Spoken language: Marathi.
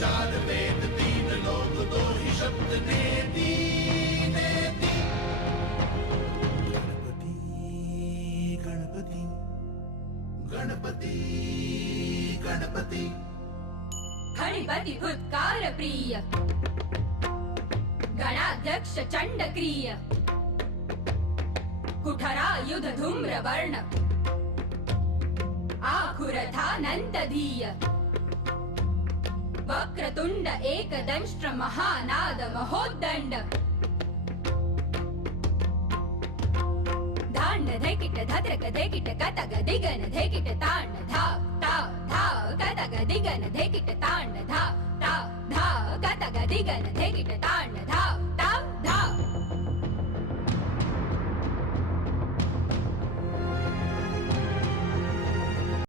चार वेद तीन लोक दो ही शब्द नेती नेती. गणपती गणपती गणपती गणपती. गणपती फुत्कार प्रिय गणाध्यक्ष चंडक्रिय कुठरायुध धूम्रवर्ण आखुरथानंत धीय वक्रतुंड एकदंष्ट्र महानाद महोद्दंड. धांड धेकिट धद्रक धेकिट कतग दिगन धेकिट तांड धाव ताव धाव कतग दिगन धेकिट तांड